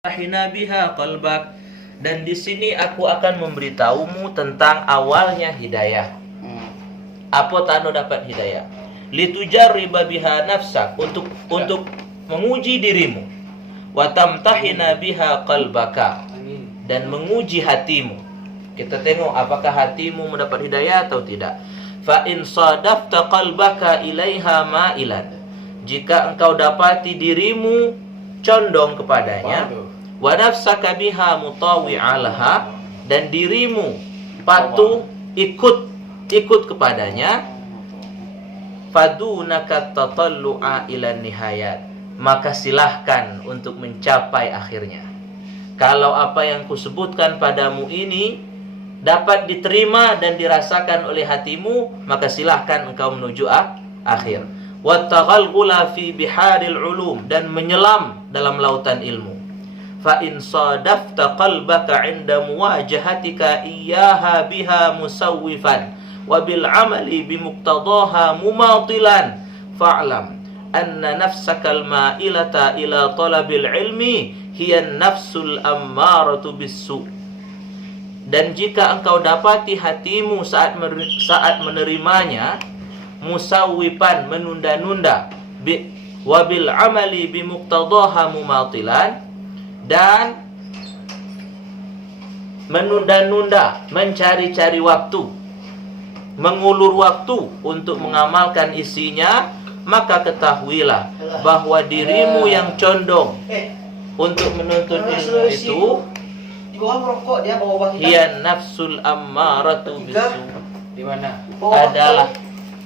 Tahina biha qalbak, dan di sini aku akan memberitahumu tentang awalnya hidayah. Apa tano dapat hidayah? Litujarriba biha nafsak, untuk menguji dirimu. Wa tamtahina biha qalbaka, dan menguji hatimu. Kita tengok apakah hatimu mendapat hidayah atau tidak. Fa in sadafta qalbaka ilaiha ma'ilan, jika engkau dapati dirimu condong kepadanya, wa nafsaka biha mutawi'alaha, dan dirimu patuh ikut kepadanya, fadunaka tatallu'a ila nihayat, maka silahkan untuk mencapai akhirnya. Kalau apa yang kusebutkan padamu ini dapat diterima dan dirasakan oleh hatimu, maka silahkan engkau menuju akhir. Wattaghalghula fi biharil ulum, dan menyelam dalam lautan ilmu. Fa in sadafta qalbaka 'inda muwajahatika iyyaha biha musawwifan wa bil 'amali bimuqtadaha mumatilan, fa'lam anna nafsakal ma'ilata ila talabil ilmi hiya nafsul ammaratu bis-su'. Dan jika engkau dapati hatimu saat menerimanya musawwipan, menunda-nunda, wabil amali bimuqtadaha mumatilan, dan menunda-nunda, mencari-cari waktu, mengulur waktu untuk mengamalkan isinya, maka ketahuilah bahwa dirimu yang condong untuk menuntut ilmu itu hiya nafsul ammaratu bisu, adalah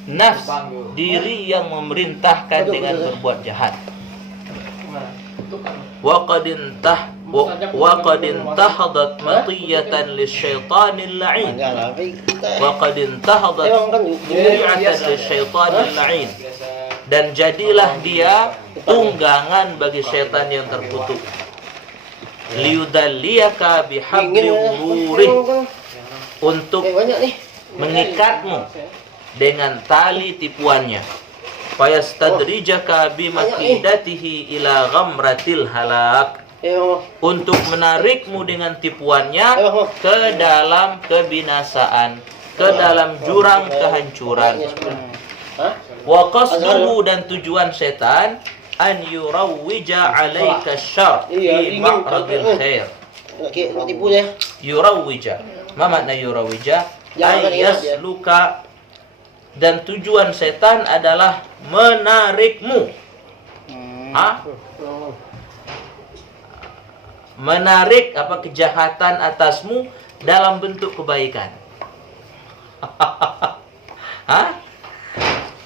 nafs, diri yang memerintahkan dengan berbuat jahat. Wa qad intahadat matiyatan lisyaitanil la'in, wa qad intahadat matiyatan lisyaitanil la'in, dan jadilah dia tunggangan bagi syaitan yang terkutuk. Liudalliyaka bihabli ghururi, untuk mengikatmu dengan tali tipuannya. Fayastadrijaka bimakidatihi ila ghamratil halak, untuk menarikmu dengan tipuannya ke dalam kebinasaan, ke dalam jurang kehancuran. Wa qasduhu, dan tujuan setan, an yurawwija 'alaika syarr fi ma'radil khair. Yurawwija, ma makna yurawwija? Ayasluka, dan tujuan setan adalah menarikmu, menarik kejahatan atasmu dalam bentuk kebaikan.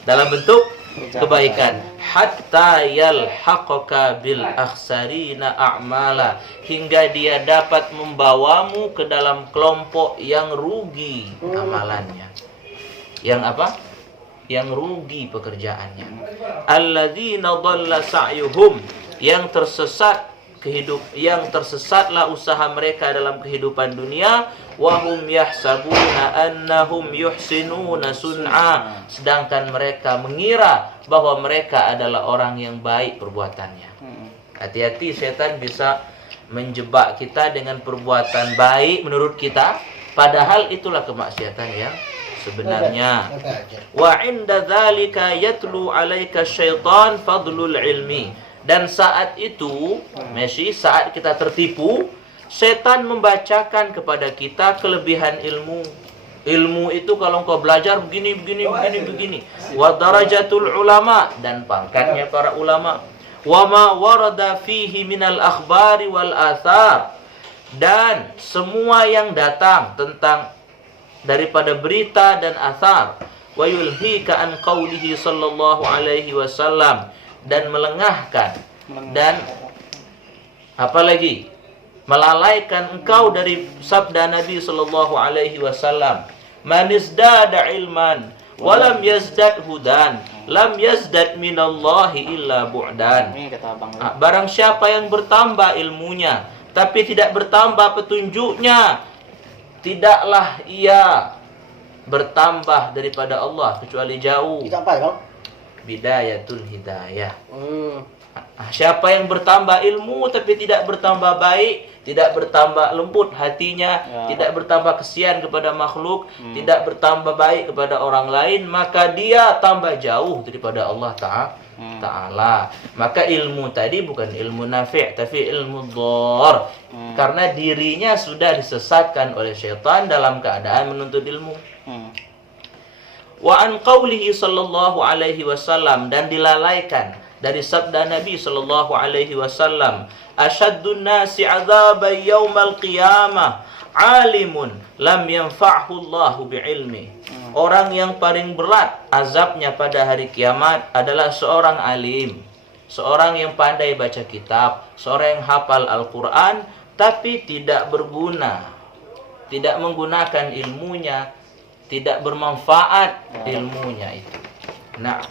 Dalam bentuk kebaikan. Hatta yalhaqaka bil akhsarina a'mala, hingga dia dapat membawamu ke dalam kelompok yang rugi amalannya. Yang apa? Yang rugi pekerjaannya. Alladzina dhalla sa'yuhum, yang tersesatlah usaha mereka dalam kehidupan dunia. Wahum yahsabuna annahum yuhsinuna sun'a, sedangkan mereka mengira bahwa mereka adalah orang yang baik perbuatannya. Hati-hati, setan bisa menjebak kita dengan perbuatan baik menurut kita, padahal itulah kemaksiatan yang sebenarnya. Wa 'inda dzalika yatlu 'alaika syaitan fadlul ilmi, dan saat itu, saat kita tertipu, setan membacakan kepada kita kelebihan ilmu. Ilmu itu kalau engkau belajar begini. Wa darajatul ulama, dan pangkatnya para ulama. Wa ma warada fihi minal akhbari wal athar, dan semua yang datang tentang daripada berita dan athar. Wa yulhika an qaulihi sallallahu alaihi wasallam, dan melengahkan, dan apalagi melalaikan engkau dari sabda Nabi sallallahu alaihi wasallam, man izdada ilman wa lam yazdad hudan lam yazdad minallahi illa bu'dan. Barang siapa yang bertambah ilmunya tapi tidak bertambah petunjuknya, tidaklah ia bertambah daripada Allah kecuali jauh. Bidayatul hidayah. Siapa yang bertambah ilmu tapi tidak bertambah baik, tidak bertambah lembut hatinya, tidak bertambah kesian kepada makhluk, tidak bertambah baik kepada orang lain, maka dia tambah jauh daripada Allah Ta'ala. Maka ilmu tadi bukan ilmu nafi', tapi ilmu dhar. Karena dirinya sudah disesatkan oleh syaitan dalam keadaan menuntut ilmu. Wa an qawlihi sallallahu alaihi wasallam, dan dilalaikan dari sabda Nabi sallallahu alaihi wasallam, asyaddun nasi 'adzaban yaumal qiyamah alimun lam yanfa'hu Allahu bi'ilmi. Orang yang paling berat azabnya pada hari kiamat adalah seorang alim, seorang yang pandai baca kitab, seorang yang hafal Al-Qur'an tapi tidak berguna, tidak menggunakan ilmunya, tidak bermanfaat ilmunya itu. Nah,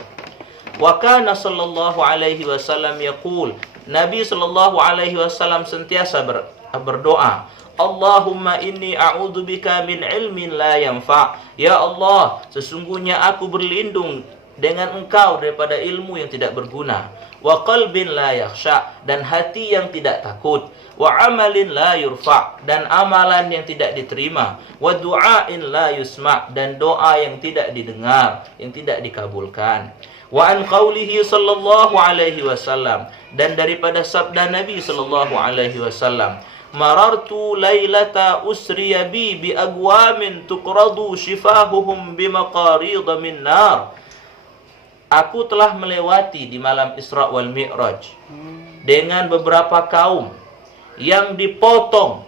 wa kana sallallahu alaihi wasallam yaqul, Nabi sallallahu alaihi wasallam sentiasa berdoa, Allahumma inni a'udzubika min ilmin la yanfa'. Ya Allah, sesungguhnya aku berlindung dengan Engkau daripada ilmu yang tidak berguna. Wa qalbin la yakhsha, dan hati yang tidak takut. Wa amalin la yurfa', dan amalan yang tidak diterima. Wa du'ain la yusma', dan doa yang tidak didengar, yang tidak dikabulkan. Wa an qawlihi sallallahu alaihi wasallam, dan daripada sabda Nabi sallallahu alaihi wasallam, marartu laylata usriya bi agwamin tuqradu shifahuhum bimaqarid min nar. Aku telah melewati di malam Isra wal Mi'raj dengan beberapa kaum yang dipotong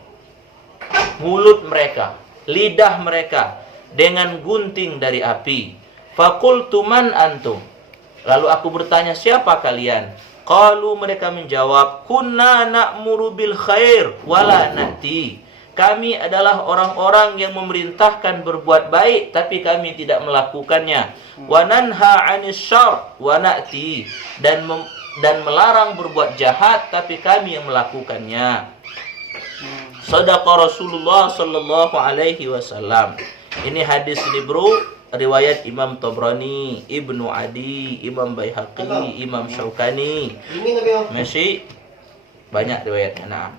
mulut mereka, lidah mereka dengan gunting dari api. Faqultu man antum? Lalu aku bertanya, siapa kalian? Qalu, mereka menjawab, kunna na'muru bil khair wala na'ti. Kami adalah orang-orang yang memerintahkan berbuat baik tapi kami tidak melakukannya. Wa nanha 'anil syarr wa na'ti, dan melarang berbuat jahat tapi kami yang melakukannya. Shadaqa Rasulullah sallallahu alaihi wasallam. Ini hadis ini bro, riwayat Imam Tabrani, Ibnu Adi, Imam Baihaqi, Imam Syaukani. Masih banyak riwayatnya. Nah,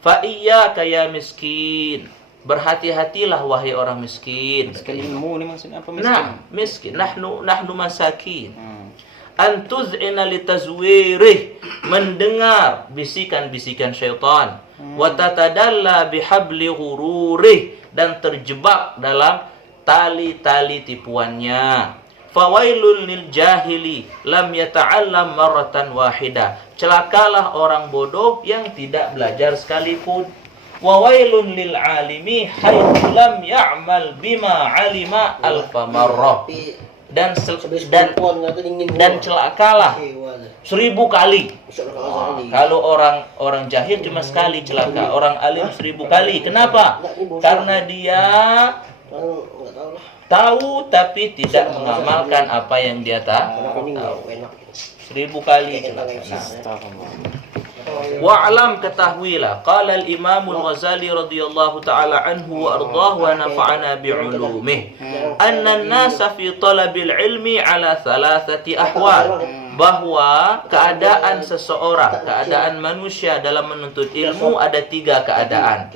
fa iyyaka ya miskin, berhati-hatilah wahai orang miskin. Ilmu ini maksudnya apa miskin? Nah, miskin, nahnu masakin. An tuz'ina litazwirih, mendengar bisikan-bisikan syaitan. Wa tatadalla bihabli ghururih, dan terjebak dalam tali-tali tipuannya. Fawailul lil jahili lam yata'allam marratan wahida, celakalah orang bodoh yang tidak belajar sekalipun. Wa wailun lil alimi haitsu lam ya'mal bima 'alima alfa marrah, dan celakalah 1000 kali. Kalau orang jahil cuma sekali celaka, orang alim 1000 kali. Kenapa? Karena dia tahu tapi tidak mengamalkan apa yang dia tahu. 1000 kali celaka. Wa'lam, ketahuilah, qala al-Imam al-Ghazali radhiyallahu ta'ala anhu wa ardhahu wa nafa'ana bi'ulumih, anna an-nasa fi talabil ilmi ala thalathati ahwal, bahwa keadaan seseorang, keadaan manusia dalam menuntut ilmu ada 3 keadaan.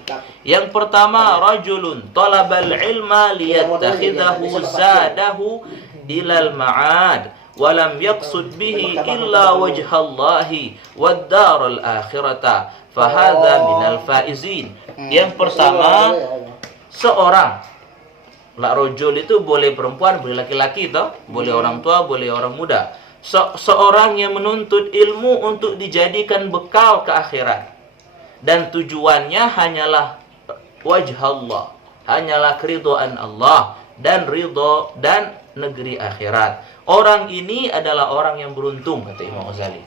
Yang pertama, rajulun talabal ilma liyattakhidhahu zadahu ilal ma'ad walam yaqsud bihi illa wajhallahi wad daral akhirata fahadha minal faizin. Yang pertama, seorang, la rajul itu boleh perempuan, boleh laki-laki toh, boleh orang tua, boleh orang muda. Seorang yang menuntut ilmu untuk dijadikan bekal ke akhirat, dan tujuannya hanyalah wajh Allah, hanyalah keridhaan Allah dan ridho dan negeri akhirat. Orang ini adalah orang yang beruntung, kata Imam Ghazali.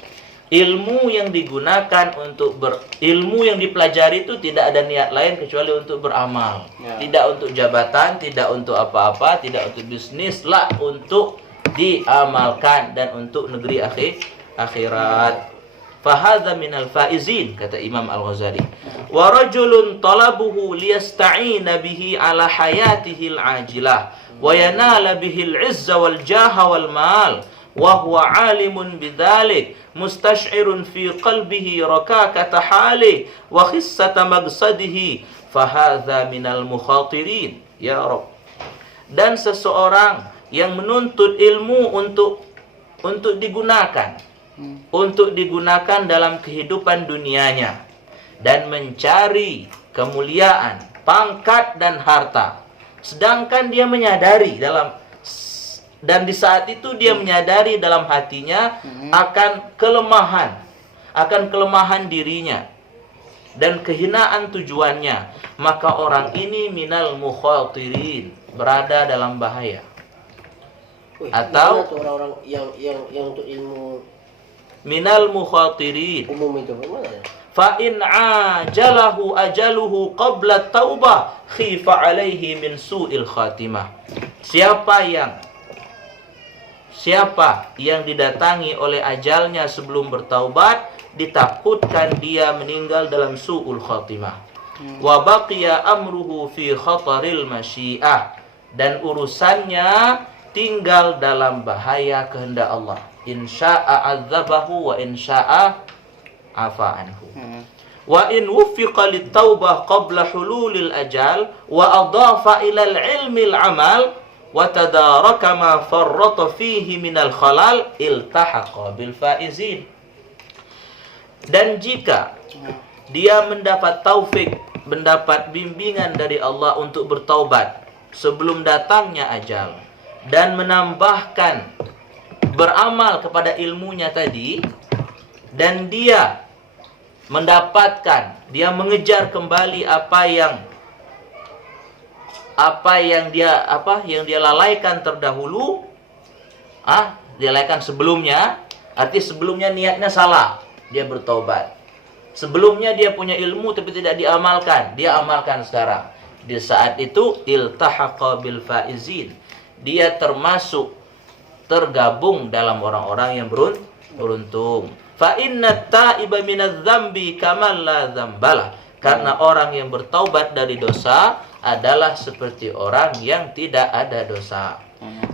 Ilmu yang digunakan untuk ilmu yang dipelajari itu tidak ada niat lain kecuali untuk beramal. Tidak untuk jabatan, tidak untuk apa-apa, tidak untuk bisnis, lah untuk diamalkan dan untuk negeri akhirat. Fahadha minal faizin, kata Imam Al-Ghazali. Wa rajulun talabuhu liyasta'ina bihi ala hayatihi al-ajilah wa yanala bihi al-'izza wal jaha wal mal wa huwa 'alimun bidzalik mustash'irun fi qalbihi rakakata hali wa khissata magsadihi fahadha minal mukhatirin ya Rabb. Dan seseorang yang menuntut ilmu untuk digunakan dalam kehidupan dunianya dan mencari kemuliaan, pangkat dan harta. Sedangkan dia menyadari dan di saat itu dia menyadari dalam hatinya akan kelemahan dirinya dan kehinaan tujuannya, maka orang ini minal mukhatirin, berada dalam bahaya. Atau orang-orang yang untuk ilmu minal mukhatirin umum itu bagaimana? fa in ajalahu ajaluhu qabla taubah khifa alaihi min su'il khatimah. Siapa yang didatangi oleh ajalnya sebelum bertaubat, ditakutkan dia meninggal dalam su'ul khatimah. Wa baqiya amruhu fi khataril masyiah, dan urusannya tinggal dalam bahaya kehendak Allah. Insya'a azabahu wa insya'a afa anhu. Wa in wuffiqa lit-taubah qabla hululil ajal wa adafa ila al-ilmi al-amal wa tadaraka ma farrata fihi minal khalal iltahaqa bil faizin. Dan jika dia mendapat taufik, mendapat bimbingan dari Allah untuk bertaubat sebelum datangnya ajal, dan menambahkan beramal kepada ilmunya tadi, dan dia mendapatkan, dia mengejar kembali apa yang dia lalaikan terdahulu, dia lalaikan sebelumnya, arti sebelumnya niatnya salah, dia bertobat. Sebelumnya dia punya ilmu tapi tidak diamalkan, dia amalkan sekarang. Di saat itu iltahaqa bil faizin, dia tergabung dalam orang-orang yang beruntung. Fa inna ta'iba minadz dzambi kaman la dzambalah, karena orang yang bertaubat dari dosa adalah seperti orang yang tidak ada dosa.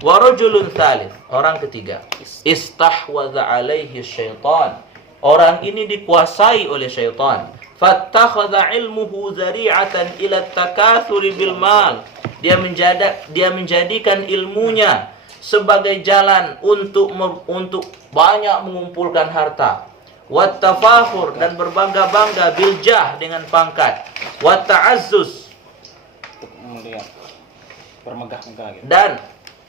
Wa rajulun tsalits, orang ketiga, istahwadza alaihi syaitan, orang ini dikuasai oleh syaitan. Fattakhadha ilmuhu zari'atan ila takatsuri bil mal, dia menjadikan ilmunya sebagai jalan untuk banyak mengumpulkan harta. Wat tafakhur, dan berbangga-bangga, bil jah, dengan pangkat. Wat ta'azzus, bermegah-megah gitu.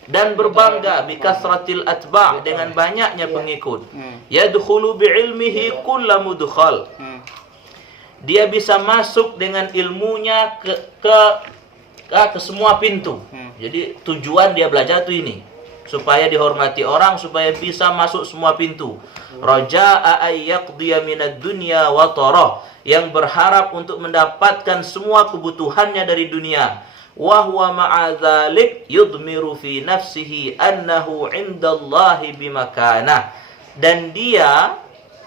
Dan berbangga bi kasratil atba', dengan banyaknya pengikut. Yadkhulu bi ilmihi kullu mudkhal, dia bisa masuk dengan ilmunya ke semua pintu. Jadi tujuan dia belajar itu ini, supaya dihormati orang, supaya bisa masuk semua pintu. Raja'a ayyaqdiya minad dunya wa tarah, yang berharap untuk mendapatkan semua kebutuhannya dari dunia. Wa huwa ma'a dzalik yudmiru fi nafsihi annahu 'indallahi bimakanah, dan dia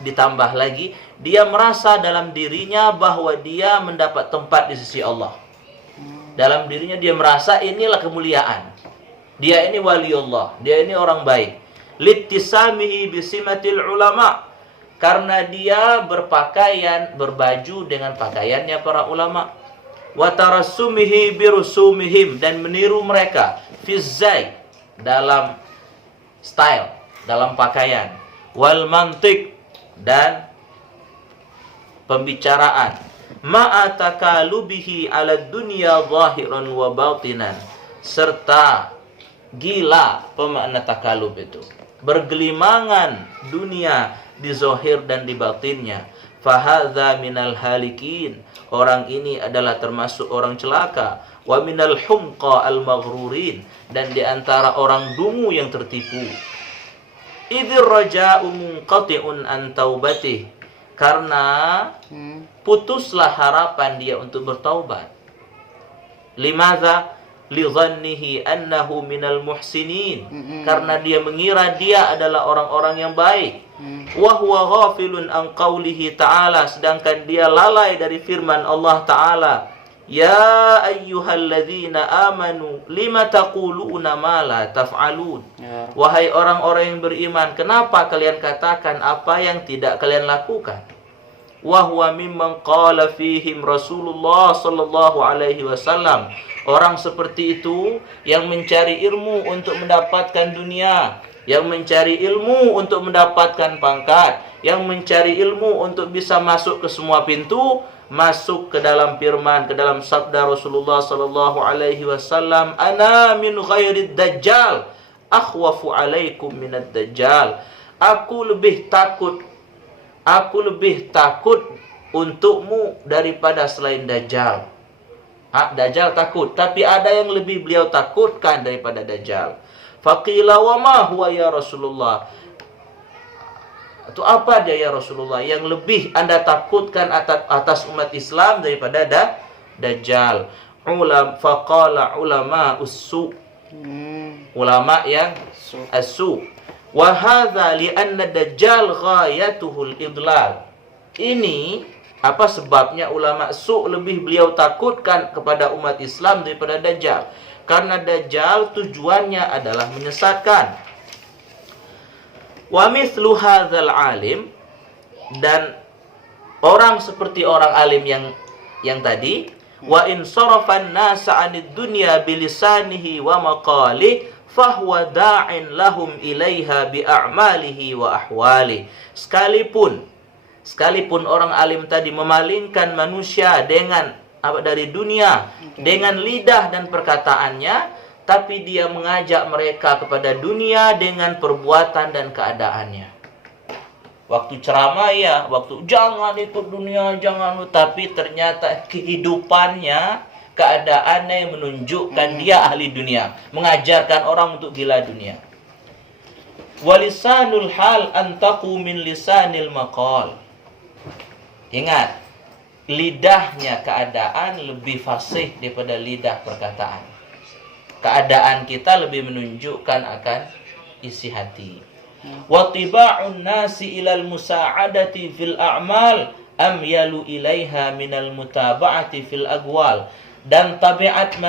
ditambah lagi, dia merasa dalam dirinya bahwa dia mendapat tempat di sisi Allah. Dalam dirinya dia merasa inilah kemuliaan, dia ini waliullah, dia ini orang baik. Littisamihi bisimatil ulama, karena dia berbaju dengan pakaiannya para ulama. Wa tarassumihi birusumihim, dan meniru mereka fizzai, dalam style, dalam pakaian. Wal mantiq, dan pembicaraan. Ma'atakalubihi ala dunya zahiran wa batinan, serta gila, pemakna takalub itu, bergelimangan dunia di zahir dan di batinnya. Fahadza minal halikin, orang ini adalah termasuk orang celaka. Wa minal humqa al maghrurin, dan di antara orang dungu yang tertipu. Idzir raja'u munqati'un an taubatih, karena putuslah harapan dia untuk bertaubat. Limadza? Lidhannihi annahu minal muhsinin, karena dia mengira dia adalah orang-orang yang baik. Wa huwa ghafilun an qaulihi ta'ala, sedangkan dia lalai dari firman Allah Ta'ala, Ya ayyuhalladzina amanu lima taquluna ma la taf'alun. Ya. Wahai orang-orang yang beriman, kenapa kalian katakan apa yang tidak kalian lakukan? Wa huwa mimman qala fihim Rasulullah sallallahu alaihi wasallam. Orang seperti itu yang mencari ilmu untuk mendapatkan dunia, yang mencari ilmu untuk mendapatkan pangkat, yang mencari ilmu untuk bisa masuk ke semua pintu, masuk ke dalam firman, ke dalam sabda Rasulullah sallallahu alaihi wasallam, ana min ghairid dajjal akhwafu alaikum minad dajjal. Aku lebih takut untukmu daripada selain Dajjal. Dajjal takut, tapi ada yang lebih beliau takutkan daripada Dajjal. Faqila wa ma huwa ya Rasulullah. Itu apa dia ya Rasulullah yang lebih Anda takutkan atas umat Islam daripada Dajjal? Faqala ulama ussu. Ulama yang as-su. Wa hadza li anna Dajjal ghayatuhul idlal. Ini apa sebabnya ulama su lebih beliau takutkan kepada umat Islam daripada Dajjal? Karena Dajjal tujuannya adalah menyesatkan. Wa mithlu hadzal alim, dan orang seperti orang alim yang tadi, wa in sarafan nasa 'anid dunya bilisanihi wa maqali fahuwa da'in lahum ilaiha bi a'malihi wa ahwali. Sekalipun orang alim tadi memalingkan manusia dari dunia dengan lidah dan perkataannya, tapi dia mengajak mereka kepada dunia dengan perbuatan dan keadaannya. Waktu ceramah ya, waktu jangan ikut dunia, tapi ternyata kehidupannya, keadaannya yang menunjukkan dia ahli dunia, mengajarkan orang untuk gila dunia. Walisanul hal antaku min lisanil maqal. Ingat, lidahnya keadaan lebih fasih daripada lidah perkataan. Keadaan kita lebih menunjukkan akan isi hati. Wa tiba'un nasi ilal musa'adati fil a'mal amyalu ilaiha minal mutaba'ati fil agwal. Dan tabiat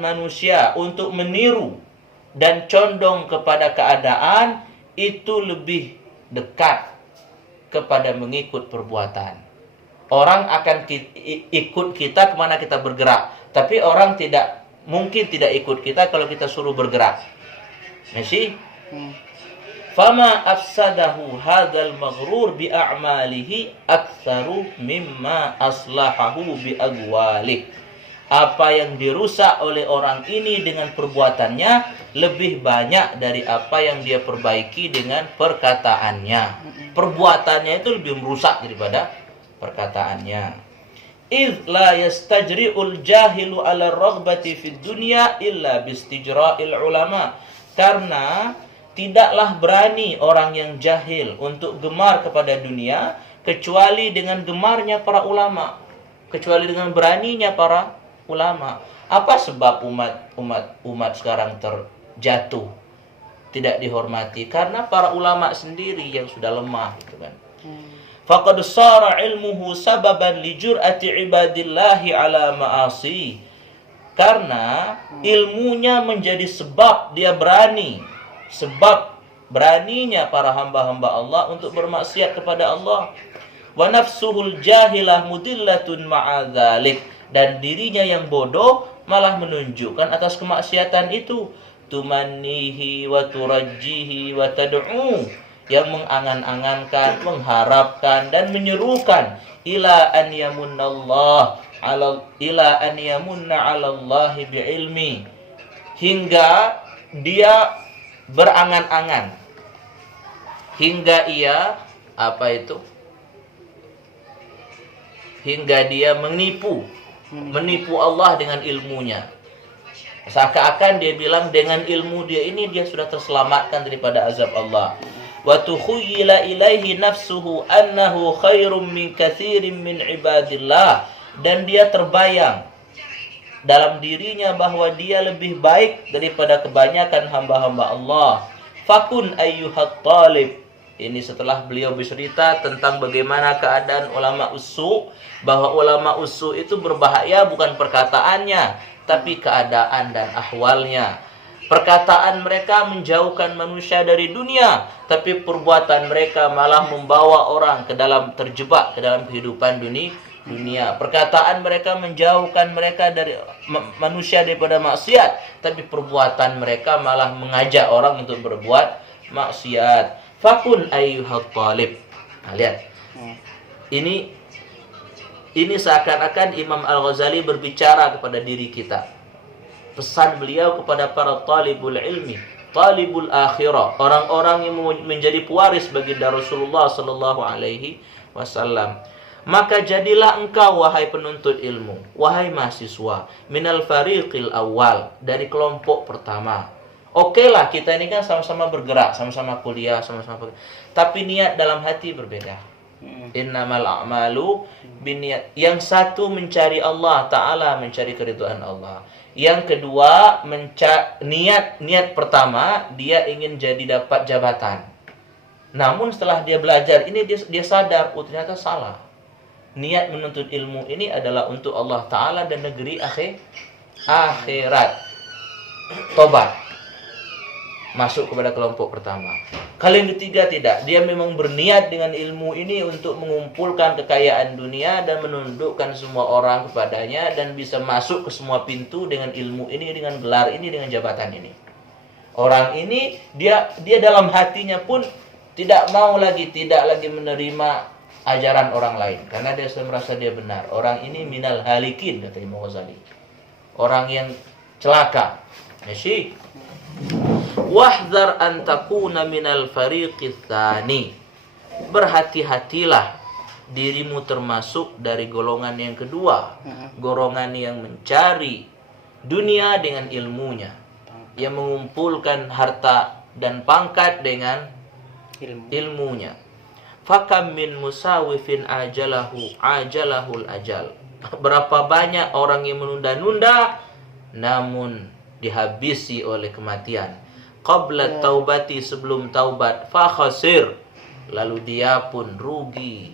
manusia untuk meniru dan condong kepada keadaan itu lebih dekat kepada mengikut perbuatan. Orang akan ikut kita kemana kita bergerak, tapi orang mungkin tidak ikut kita kalau kita suruh bergerak. Masih? Fama afsadahu hadzal maghrur bi a'malihi aktsaru mimma aslahahu bi agwalih. Apa yang dirusak oleh orang ini dengan perbuatannya lebih banyak dari apa yang dia perbaiki dengan perkataannya. Perbuatannya itu lebih merusak daripada perkataannya. Idz la yastajri'ul jahilu 'ala raghbati fid dunya illa bistijra'il ulama. Karena tidaklah berani orang yang jahil untuk gemar kepada dunia kecuali dengan gemarnya para ulama, kecuali dengan beraninya para ulama. Apa sebab umat sekarang terjatuh, tidak dihormati? Karena para ulama sendiri yang sudah lemah, gitu kan. Faqad sara ilmuhu sababan li jur'ati ibadillahi ala ma'asi. Karena ilmunya menjadi sebab dia berani, sebab beraninya para hamba-hamba Allah untuk bermaksiat kepada Allah. Wa nafsuhul jahilah mudillatun ma'adzalik. Dan dirinya yang bodoh malah menunjukkan atas kemaksiatan itu. Tumannihi wa turajjihi wa tad'u. Yang mengangan-angankan, mengharapkan dan menyerukan ila an yamunna 'ala Allahi bi'ilmi. Hingga dia berangan-angan, hingga ia hingga dia menipu Allah dengan ilmunya. Seakan-akan dia bilang dengan ilmu dia ini dia sudah terselamatkan daripada azab Allah. Wa tukhayyila ilaihi nafsuhu annahu khairum min katsirin min ibadillah. Dan dia terbayang dalam dirinya bahwa dia lebih baik daripada kebanyakan hamba-hamba Allah. Fakun ayyuhat talib, Ini setelah beliau bercerita tentang bagaimana keadaan ulama usu, bahwa ulama usu itu berbahaya bukan perkataannya, tapi keadaan dan ahwalnya. Perkataan mereka menjauhkan manusia dari dunia, tapi perbuatan mereka malah membawa orang terjebak ke dalam kehidupan dunia. Perkataan mereka menjauhkan mereka dari manusia daripada maksiat, tapi perbuatan mereka malah mengajak orang untuk berbuat maksiat. Fakun ayyuhat talib. Nah, lihat. Ini seakan-akan Imam Al-Ghazali berbicara kepada diri kita. Pesan beliau kepada para talibul ilmi, talibul akhirah, orang-orang yang menjadi pewaris bagi Rasulullah sallallahu alaihi wasallam. Maka jadilah engkau wahai penuntut ilmu, wahai mahasiswa, minal fariqil awal, dari kelompok pertama. Okelah, kita ini kan sama-sama bergerak, sama-sama kuliah, sama-sama tapi niat dalam hati berbeda. Innamal a'malu binniyat. Yang satu mencari Allah Ta'ala, mencari keridhaan Allah. Yang kedua, niat pertama dia ingin dapat jabatan. Namun setelah dia belajar ini dia sadar, ternyata salah. Niat menuntut ilmu ini adalah untuk Allah Ta'ala dan negeri akhirat. Tobat. Masuk kepada kelompok pertama. Kalau yang ketiga tidak. Dia memang berniat dengan ilmu ini untuk mengumpulkan kekayaan dunia dan menundukkan semua orang kepadanya dan bisa masuk ke semua pintu dengan ilmu ini, dengan gelar ini, dengan jabatan ini. Orang ini dia dalam hatinya pun tidak lagi menerima ajaran orang lain karena dia merasa dia benar. Orang ini minal halikin, kata Imam Ghazali. Orang yang celaka. Masih. Wahdhar an takuna minal fariqis tsani. Berhati-hatilah dirimu termasuk dari golongan yang kedua, golongan yang mencari dunia dengan ilmunya, yang mengumpulkan harta dan pangkat dengan ilmunya. Fakam min musawifin ajalahul ajal. Berapa banyak orang yang menunda-nunda namun dihabisi oleh kematian. Qabla taubati, sebelum taubat, fa khasir, lalu dia pun merugi.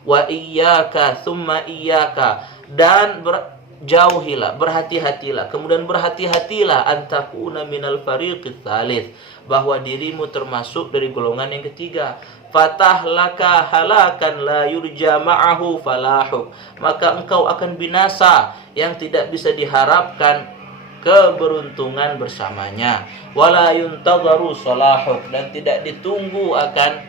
Wa iyyaka thumma iyyaka, dan jauhilah, berhati-hatilah, kemudian berhati-hatilah antakuna minal fariqits tsalits, bahwa dirimu termasuk dari golongan yang ketiga. Fatahlaka halakan la yurja ma'ahu falahuk, maka engkau akan binasa yang tidak bisa diharapkan keberuntungan bersamanya. Wala yuntadharu salahuk, dan tidak ditunggu akan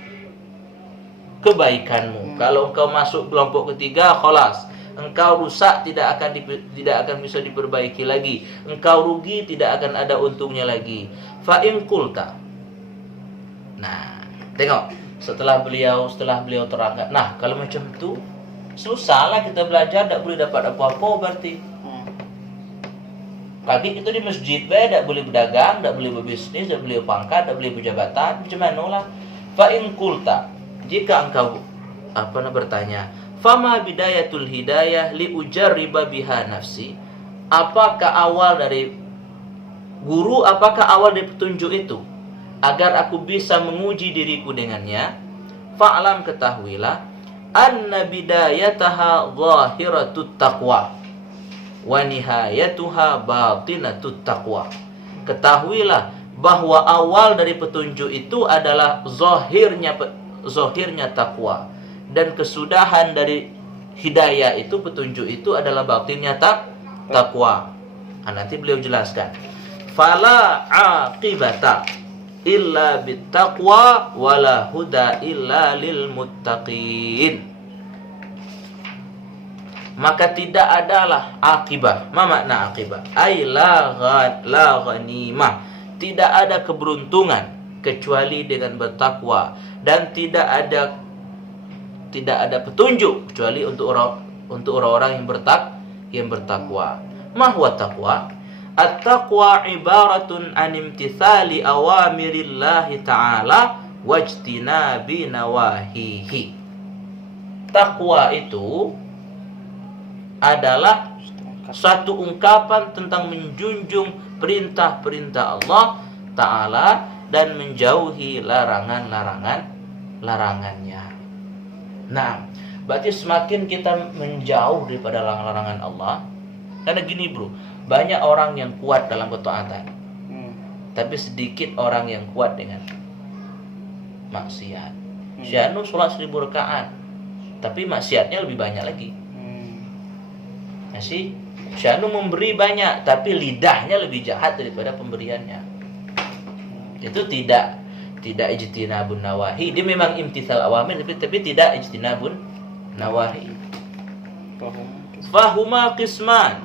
kebaikanmu. Kalau engkau masuk kelompok ketiga, khalas, engkau rusak, tidak akan bisa diperbaiki lagi. Engkau rugi, tidak akan ada untungnya lagi. Fa in qulta. Nah, tengok, setelah beliau terangkan. Nah, kalau macam tu susahlah kita belajar, tak boleh dapat apa-apa berarti. Kaki itu di masjid, tak boleh berdagang, tak boleh berbisnis, tak boleh pangkat, tak boleh berjabatan. Macam mana lah? Fa in qulta, jika engkau bertanya, fama bidayatul hidayah li ujarriba biha nafsi. Apakah awal dari guru, apakah awal dari petunjuk itu agar aku bisa menguji diriku dengannya? Fa'lam, ketahuilah, anna bidayataha zahiratut taqwa wa nihayatuha batinatut taqwa. Ketahuilah bahwa awal dari petunjuk itu adalah zahirnya takwa, dan kesudahan dari hidayah itu, petunjuk itu adalah batinnya takwa. Nanti beliau jelaskan. Fala aqibata illa bittaqwa wala huda illa lil muttaqin. Maka tidak adalah akibah. Ma makna akibah? Ai la ghanimah. Tidak ada keberuntungan kecuali dengan bertakwa, dan tidak ada petunjuk kecuali untuk orang-orang yang bertakwa. Ma huwa taqwa? At-taqwa ibaratun an imtithali awamirillahi ta'ala wajtinabi nawahihi. Takwa itu adalah satu ungkapan tentang menjunjung perintah-perintah Allah Ta'ala dan menjauhi larangannya. Nah, berarti semakin kita menjauh daripada larangan Allah, karena gini bro, banyak orang yang kuat dalam ketaatan, tapi sedikit orang yang kuat dengan maksiat. Syahnu sholat 1000 rakaat, tapi maksiatnya lebih banyak lagi. Masih Syahnu memberi banyak, tapi lidahnya lebih jahat daripada pemberiannya. Itu tidak ijtinabun nawahi. Dia memang imtithal awamir, tapi tidak ijtinabun nawahi. Fahuma qisman.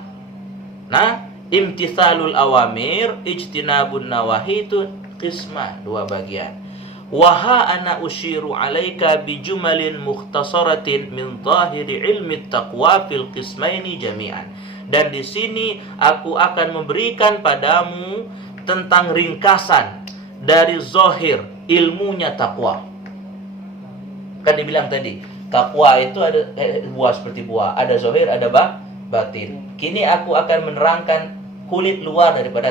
Nah, imtithalul awamir, ijtinabun nawahi itu qisman, 2 bagian. Waha ana usyiru alaika bijumalin mukhtasaratin min zahiri ilmi taqwa fil qismaini jami'an. Dan di sini aku akan memberikan padamu tentang ringkasan dari zahir ilmunya takwa. Kan dibilang tadi, takwa itu ada buah seperti buah, ada zahir, ada batin. Kini aku akan menerangkan kulit luar daripada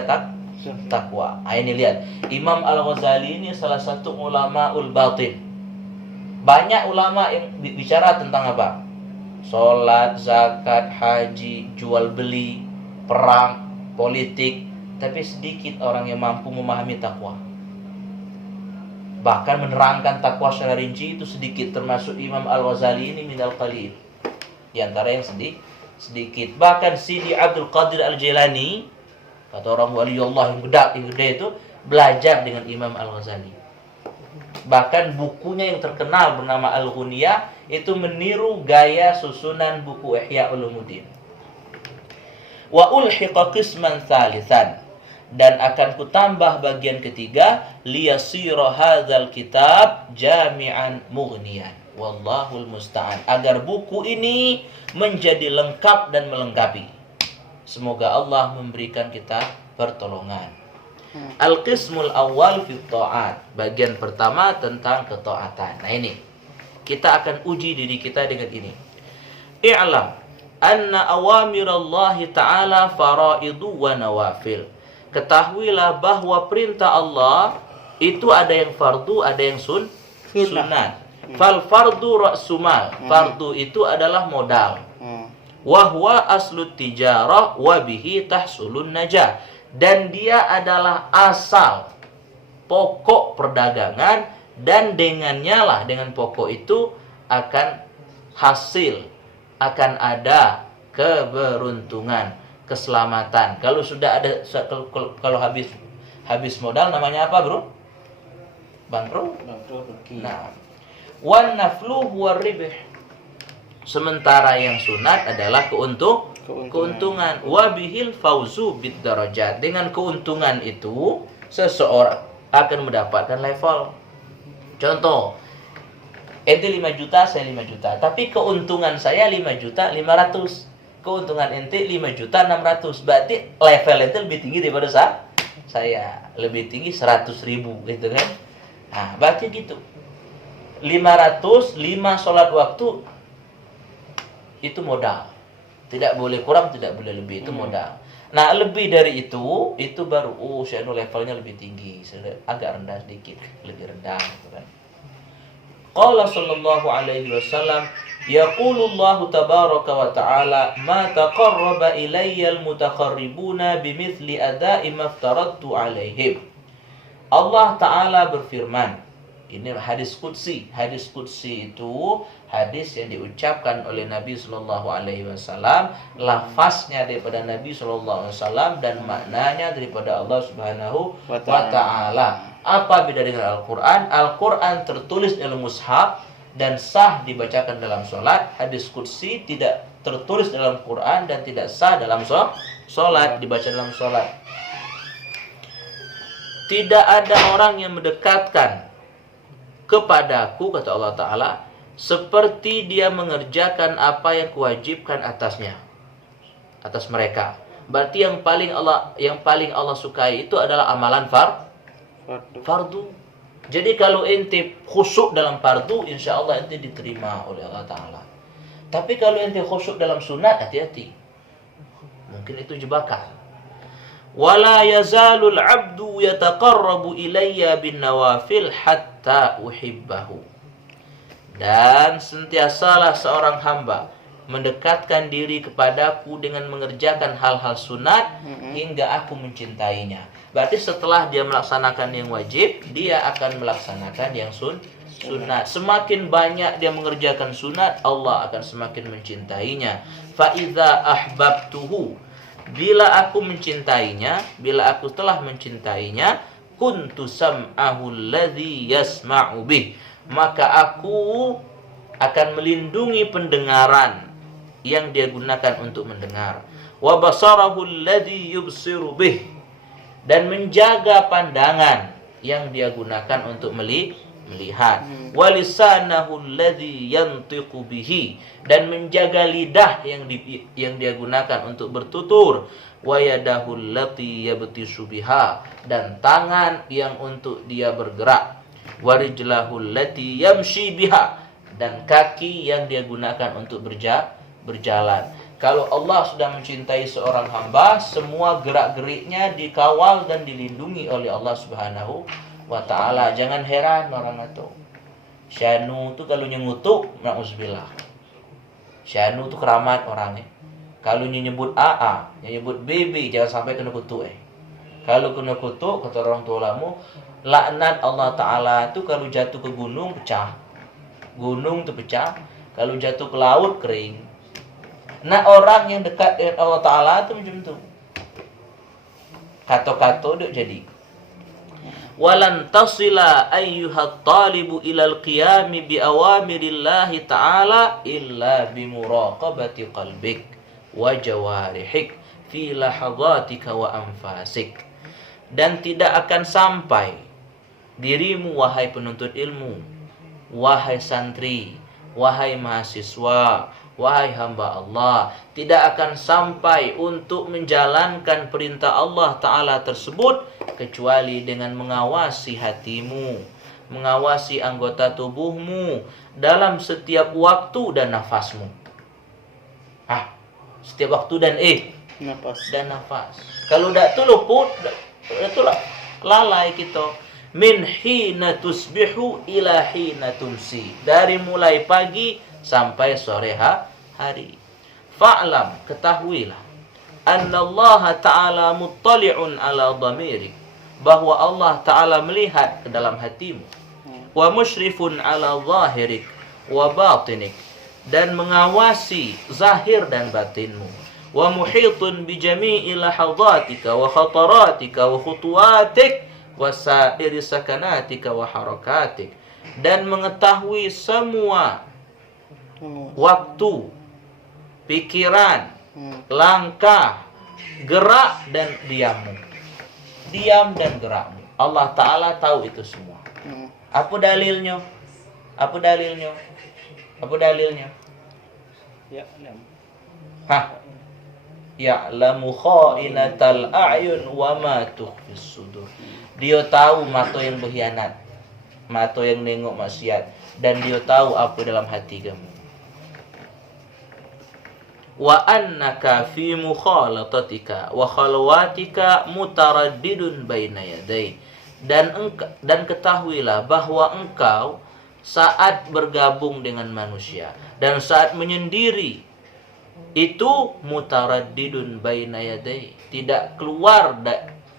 takwa. Ini lihat, Imam Al-Ghazali ini salah satu ulamaul batin. Banyak ulama yang bicara tentang apa? Sholat, zakat, haji, jual beli, perang, politik, tapi sedikit orang yang mampu memahami takwa. Bahkan menerangkan takwa secara rinci itu sedikit, termasuk Imam Al-Ghazali ini minal qalil. Di antara yang sedikit. Bahkan Sidi Abdul Qadir Al-Jilani, kata orang wali Allah yang gede itu, belajar dengan Imam Al-Ghazali. Bahkan bukunya yang terkenal bernama Al-Ghunyah itu meniru gaya susunan buku Ihya Ulumuddin. Wa ulhiqa qisman tsalitsan, dan akan kutambah bagian ketiga, liyasira hadzal kitab jami'an mughniyan. Wallahul musta'an, agar buku ini menjadi lengkap dan melengkapi. Semoga Allah memberikan kita pertolongan. Al-qismul awal fi ta'at, bagian pertama tentang ketaatan. Nah ini, kita akan uji diri kita dengan ini. I'lam anna awamirallahi ta'ala faraidu wa nawafil. Ketahuilah bahwa perintah Allah itu ada yang fardu, ada yang sunat. Fal fardu ra'sumal. Fardu itu adalah modal. Wa huwa aslut tijarah wa bihi tahsulun najah. Dan dia adalah asal pokok perdagangan, dan dengannya lah, dengan pokok itu akan hasil, akan ada keberuntungan, keselamatan. Kalau sudah ada, kalau habis modal namanya apa bro? Bangkrut. Nah, wan naflu huwa ribh. Sementara yang sunat adalah keuntungan. Wabihil fauzu bid darajat. Dengan keuntungan itu seseorang akan mendapatkan level. Contoh, ente 5 juta, saya 5 juta, tapi keuntungan saya 5.500.000. Keuntungan ente 5.600.000. Berarti level ente lebih tinggi daripada saya. Lebih tinggi 100.000 gitu kan. Nah, berarti gitu. 500, 5 sholat waktu itu modal. Tidak boleh kurang, tidak boleh lebih, itu modal. Nah, lebih dari itu baru saya levelnya lebih tinggi, agak rendah sedikit, lebih rendah gitu kan. Qala sallallahu alaihi wasallam, yaqulullahu tabaraka wa ta'ala, ma taqarraba ilayya almutaqarribuna bimithli ada'i maftaradtu alaihim. Allah Ta'ala berfirman, ini hadis qudsi. Hadis qudsi itu hadis yang diucapkan oleh Nabi Sallallahu Alaihi Wasallam, lafaznya daripada Nabi Sallallahu Alaihi Wasallam dan maknanya daripada Allah Subhanahu wa Ta'ala. Apa beda dengan Al-Quran? Al-Quran tertulis dalam mushaf dan sah dibacakan dalam sholat. Hadis qudsi tidak tertulis dalam Quran dan tidak sah dalam sholat, dibaca dalam sholat. Tidak ada orang yang mendekatkan kepadaku, kata Allah Ta'ala, seperti dia mengerjakan apa yang kuwajibkan atasnya, atas mereka. Berarti yang paling Allah sukai itu adalah amalan fardu. Jadi kalau ente khusyuk dalam fardu, insya Allah ente diterima oleh Allah Ta'ala. Tapi kalau ente khusyuk dalam sunat, hati-hati, mungkin itu jebakan. Wala yazalul abdu yataqarrabu ilayya bin nawafil hatta uhibbahu. Dan sentiasalah seorang hamba mendekatkan diri kepadaku dengan mengerjakan hal-hal sunat hingga aku mencintainya. Berarti setelah dia melaksanakan yang wajib, dia akan melaksanakan yang sunat. Semakin banyak dia mengerjakan sunat, Allah akan semakin mencintainya. Fa idza ahbabtuhu, bila aku mencintainya, bila aku telah mencintainya, kuntu sam'ahu alladhi yasma'u bih, maka aku akan melindungi pendengaran yang dia gunakan untuk mendengar. Wa basarahu alladhi yubsiru bih, dan menjaga pandangan yang dia gunakan untuk melihat. Wa lisanahu alladhi yantiqu bihi, dan menjaga lidah yang dia gunakan untuk bertutur. Wa yadahu allati yabtishu biha, dan tangan yang untuk dia bergerak. Wa rijlahu allati yamshi biha, dan kaki yang dia gunakan untuk berjalan. Kalau Allah sudah mencintai seorang hamba, semua gerak-geriknya dikawal dan dilindungi oleh Allah Subhanahu wa ta'ala. Jangan heran orang itu. Syanu tu kalau nyengutuk, na'udzubillah. Syanu tu keramat orangnya. Kalau nyebut AA, nyebut BB, jangan sampai kena kutuk. Kalau kena kutuk, kata orang tua lamu, laknat Allah Ta'ala tu kalau jatuh ke gunung, pecah. Gunung tu pecah. Kalau jatuh ke laut, kering. Nah, orang yang dekat dengan Allah Ta'ala tu macam tu. Kata-kata duk jadi. Walan tasila ayyuhat talibu ilal qiyami bi awamirillahi ta'ala illa bimuraqabati qalbik wa jawarihik fi lahadhatika wa anfasik. Dan tidak akan sampai dirimu, wahai penuntut ilmu, wahai santri, wahai mahasiswa, wahai hamba Allah, tidak akan sampai untuk menjalankan perintah Allah Ta'ala tersebut kecuali dengan mengawasi hatimu, mengawasi anggota tubuhmu dalam setiap waktu dan nafasmu. Setiap waktu dan nafas. Kalau dak tu luput, itu lalai kita. Min hina tusbihu ila hina tumsi, dari mulai pagi sampai sore hari. Fa'lam, ketahuilah, anna Allah Ta'ala muttali'un ala dhamirik, bahwa Allah Ta'ala melihat ke dalam hatimu. Wa musyrifun ala zahirik wa batinik, dan mengawasi zahir dan batinmu. Wa muhitun bi jami'i lahadhatika wa khataratika wa khutuwatik wa sa'iri sakanatika wa harakatik, dan mengetahui semua waktu, pikiran, langkah, gerak dan diammu. Diam dan gerakmu. Allah Ta'ala tahu itu semua. Apa dalilnya? Apa dalilnya? Apa dalilnya? Ya'lamu kha'inatal a'yun wa ma tukhfis sudur. Dia tahu mata yang berkhianat, mata yang nengok maksiat, dan dia tahu apa dalam hati kamu. Wa annaka fi mukhalatatika wa khalwatika mutaraddidun baina yaday, dan ketahuilah bahwa engkau saat bergabung dengan manusia dan saat menyendiri itu mutaraddidun baina yaday,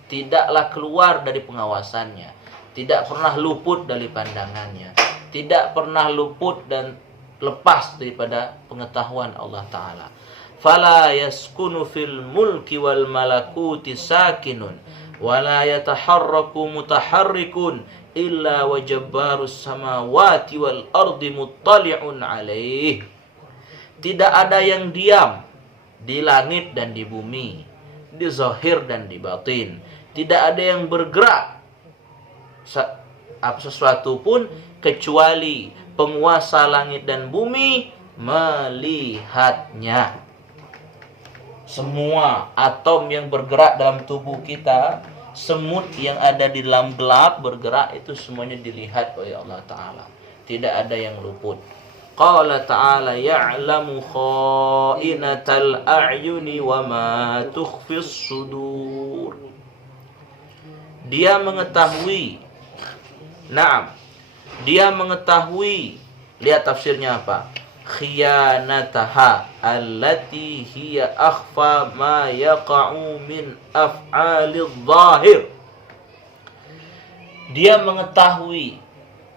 tidaklah keluar dari pengawasannya, tidak pernah luput dari pandangannya, tidak pernah luput dan lepas daripada pengetahuan Allah Ta'ala. Fala yaskunu fil mulki wal malakuti sakinun wala yataharraku mutaharrikun illa wajabbarus samawati wal ardi muttali'un alaih. Tidak ada yang diam di langit dan di bumi, di zahir dan di batin. Tidak ada yang bergerak sesuatu pun kecuali penguasa langit dan bumi melihatnya. Semua atom yang bergerak dalam tubuh kita, semut yang ada di dalam gelap bergerak, itu semuanya dilihat oleh Allah Ta'ala. Tidak ada yang luput. Qala ta'ala ya'lamu kha'inatal a'yuni wa ma tukhfis sudur. Dia mengetahui. Naam. Dia mengetahui. Lihat tafsirnya apa? Khiyanataha allati hiya akhfa ma yaqa'u min af'alidh zahir. Dia mengetahui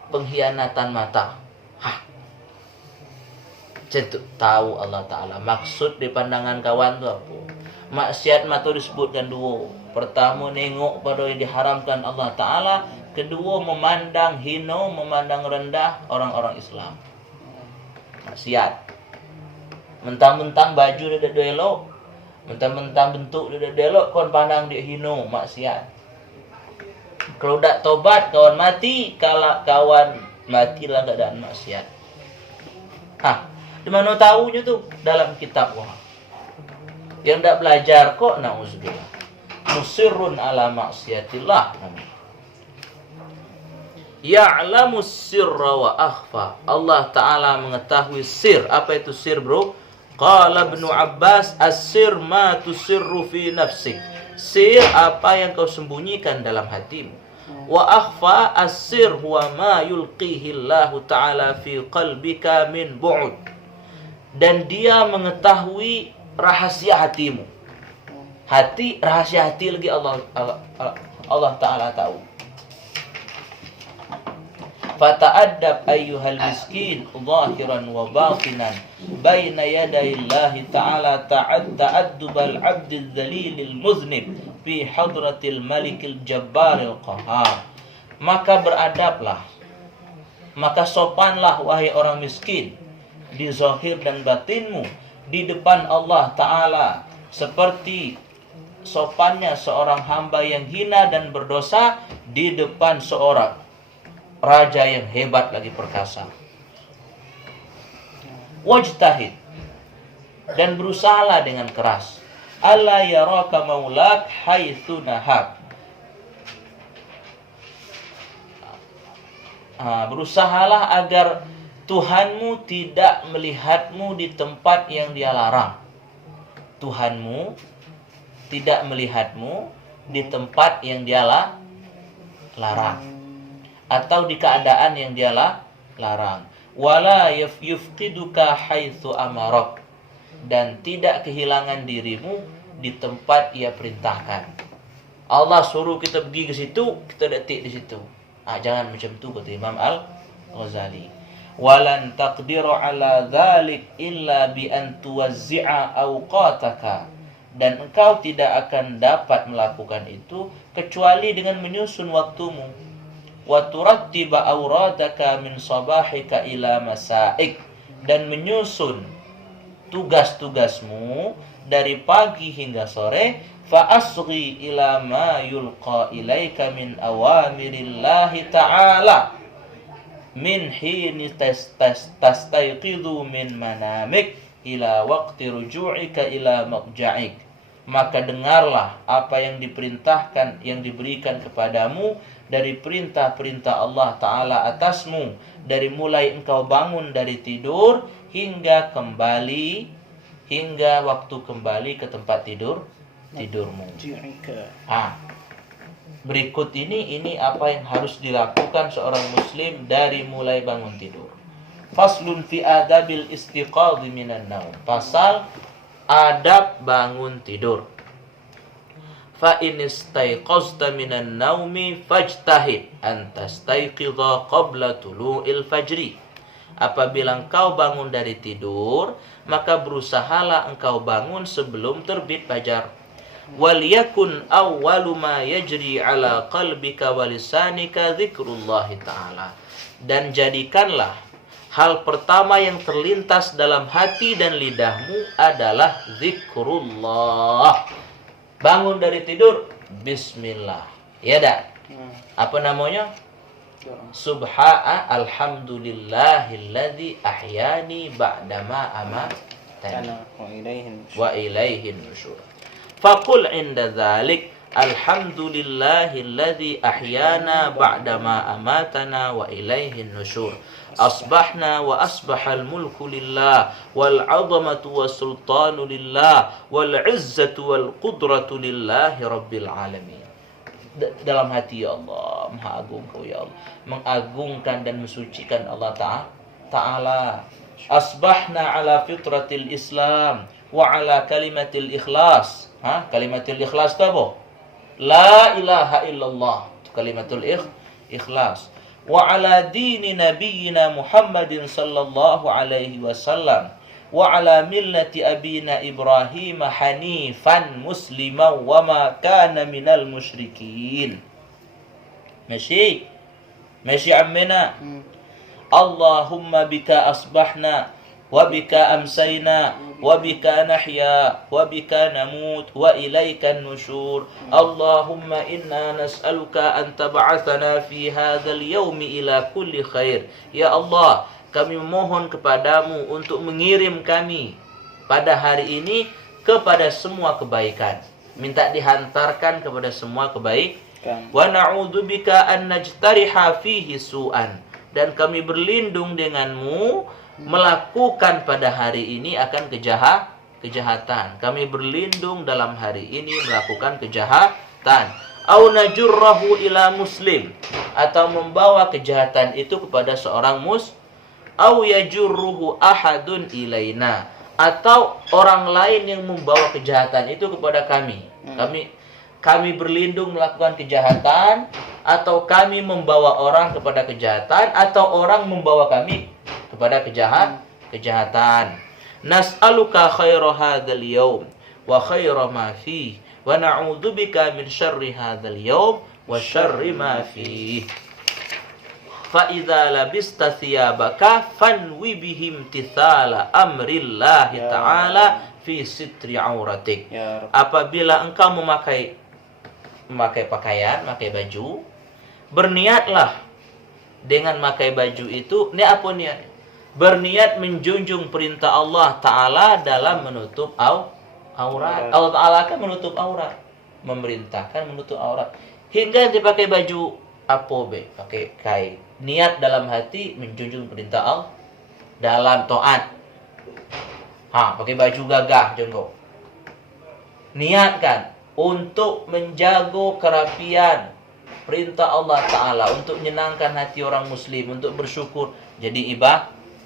pengkhianatan mata. Tentu tahu Allah Ta'ala. Maksud di pandangan kawan tu apa? Maksiat mata disebutkan dua. Pertama, nengok pada yang diharamkan Allah Ta'ala. Kedua, memandang hina, memandang rendah orang-orang Islam. Maksiat. Mentang-mentang baju dia dah elok, mentang-mentang bentuk dia dah elok, kawan pandang dia hina, maksiat. Kalau tak tobat, kawan mati. Kalau kawan mati dalam keadaan maksiat. Di mana tahunya tu? Dalam kitab wah. Yang tak belajar kok, na'udzubillah. Musirrun ala maksiatillah. Ya'lamu sirra wa akhfa. Allah Ta'ala mengetahui sir. Apa itu sir, bro? Qala Ibnu Abbas, as-sir ma tusirru fi nafsik. Sir apa yang kau sembunyikan dalam hatimu. Wa akhfa, as-sir huwa ma yulqihi Allah Ta'ala fi qalbika min bu'ud. Dan dia mengetahui rahasia hatimu. Hati, rahasia hati lagi Allah Ta'ala tahu. Fata'addab ayyuhal miskin zahiran wa batinan baina yaday Allah Ta'ala ta'addubal abdil dhalilil muznib fi hadratil malikil jabbaril qahar. Maka beradablah, maka sopanlah wahai orang miskin di zahir dan batinmu di depan Allah Ta'ala seperti sopannya seorang hamba yang hina dan berdosa di depan seorang raja yang hebat lagi perkasa. Wajtahid, dan berusahalah dengan keras. Alla yaraka maulak haitsu nahak. Berusahalah agar Tuhanmu tidak melihatmu di tempat yang dia larang. Tuhanmu tidak melihatmu di tempat yang dia larang. Atau di keadaan yang dia larang. Wala yufqiduka haitsu amarak. Dan tidak kehilangan dirimu di tempat ia perintahkan. Allah suruh kita pergi ke situ, kita detik di situ. Jangan macam tu, kata Imam Al-Ghazali. Walan taqdiru ala dhalik illa bi an tuwazzi'a awqataka. Dan engkau tidak akan dapat melakukan itu kecuali dengan menyusun waktumu. Wa turattiba awradaka min sabahika ila masaik. Dan menyusun tugas-tugasmu dari pagi hingga sore. Fa asghi ila ma yulqa ilaika min awamirillahi ta'ala min hini tastayqidhu min manamik ila waqti ruju'ika ila maqja'ik. Maka dengarlah apa yang diperintahkan, yang diberikan kepadamu dari perintah-perintah Allah Ta'ala atasmu, dari mulai engkau bangun dari tidur hingga waktu kembali ke tempat tidurmu. Berikut ini apa yang harus dilakukan seorang muslim dari mulai bangun tidur. Faslun fi adabil istiqadhi minan naum. Pasal adab bangun tidur. Fa in istaiqazta minan naumi fajtahid an tastaiqidha qabla tulu'il fajri. Apabila engkau bangun dari tidur, maka berusahalah engkau bangun sebelum terbit fajar. Waliyakun awwalu ma yajri ala qalbika wa lisanika dzikrullah ta'ala. Dan jadikanlah hal pertama yang terlintas dalam hati dan lidahmu adalah zikrullah. Bangun dari tidur, bismillah. Ya dah. Apa namanya? Subhana alhamdulillahilladzi ahyani ba'dama amatani wa ilaihin nusyur. Faqul inda dzalik alhamdulillahilladzi ahyana ba'dama amatana wa ilaihin nusyur. Asbahna wa asbahal mulku lillah wal 'azamatu wassultanu lillah wal 'izzatu wal qudratu lillahi rabbil alamin. dalam hati, ya Allah, Maha Agung Kau ya Allah, mengagungkan dan mensucikan Allah Ta'ala. Asbahna ala fitratil Islam wa ala kalimatil ikhlas. Kalimatil ikhlas itu apa? La ilaha illallah, kalimatul ikhlas. Wa ala dini nabiyyina Muhammadin sallallahu alaihi wasallam wa ala millati abina Ibrahim hanifan musliman wa ma kana minal musyrikin. ماشي عمنا. Allahumma bika asbahna wa bika amsayna wa bika nahya wa bika namut wa ilaikan nusyur. Allahumma inna nas'aluka an tab'athana fi hadzal yaumi ila kulli khair. Ya Allah, kami memohon kepadamu untuk mengirim kami pada hari ini kepada semua kebaikan. Minta dihantarkan kepada semua kebaikan. Wa na'udzubika an najtariha fihi su'an. Dan kami berlindung denganmu melakukan pada hari ini akan kejahatan. Kami berlindung dalam hari ini melakukan kejahatan. Au najurrahu ila muslim, atau membawa kejahatan itu kepada seorang au yajurruhu ahadun ilaina, atau orang lain yang membawa kejahatan itu kepada kami. Kami berlindung melakukan kejahatan, atau kami membawa orang kepada kejahatan, atau orang membawa kami kepada kejahatan. Nas'aluka khaira hadzal yaum wa khaira ma fihi wa na'udzubika min syarri hadzal yaum wa syarri ma fihi. Fa idza labista thiyabaka fanwi bihim tithala amrillahi ta'ala fi sitri auratik. Apabila engkau memakai pakaian, memakai baju, berniatlah dengan memakai baju itu. Ini apa niat? Berniat menjunjung perintah Allah Ta'ala dalam menutup aurat. Allah Ta'ala kan menutup aurat, memerintahkan menutup aurat. Hingga dipakai baju apa be? Pakai kain. Niat dalam hati menjunjung perintah Allah dalam taat. Pakai baju gagah jenggo. Niatkan untuk menjaga kerapian perintah Allah Ta'ala, untuk menyenangkan hati orang muslim, untuk bersyukur, jadi